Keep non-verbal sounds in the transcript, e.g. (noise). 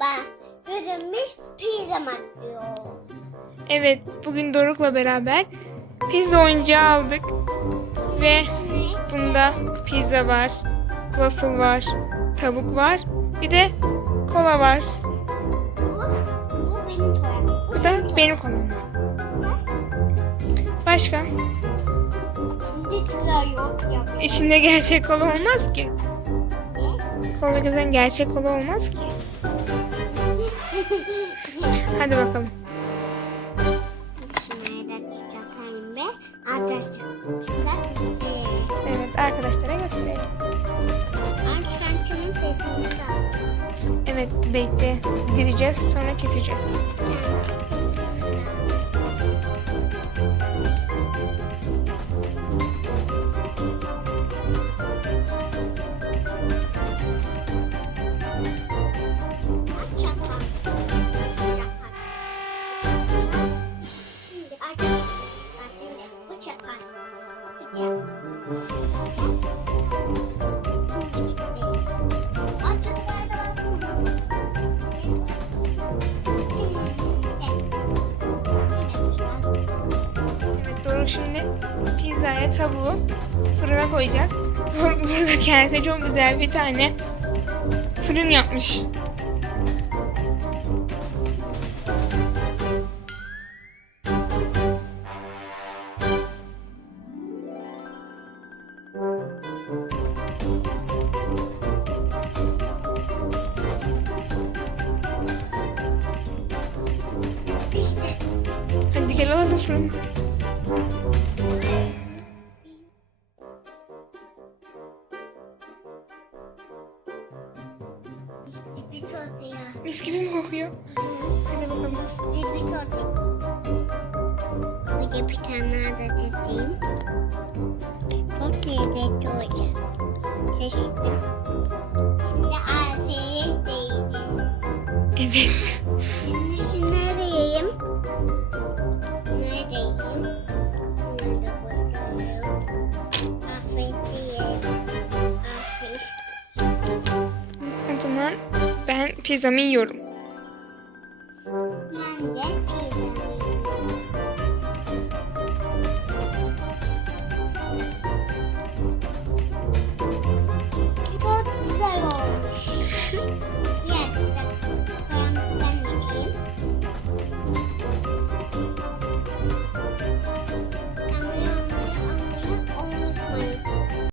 Merhaba. Gözümüz pizza diyor. Evet, bugün Doruk'la beraber pizza oyuncağı aldık. Ve bunda pizza var, waffle var, tavuk var, bir de kola var. Bu, bu benim toyam. Bu Bu da benim kolam. Başka? Şimdi tıra yok yapıyor. İçinde gerçek kola olmaz ki. Ne? Kola gerçek kola olmaz ki. Hadi bakalım. Çıkartayım ve arkadaşlar. Evet, arkadaşlara gösterelim. Evet, bekle. Dizeceğiz, sonra keseceğiz. Evet, Doruk şimdi pizzaya tavuğu fırına koyacak. (laughs) Doruk burada kendisi çok güzel bir tane fırın yapmış. Bir tadı ya. Mis gibi mi kokuyor? Hadi bakalım. Bir. Bir de bir tane daha çizeyim. Çok lezzetli olacak. Seçtim. Şimdi afiyetle yiyeceğiz. Evet. zaman ben pizzamı yiyorum. Ben de pizzamı yiyorum.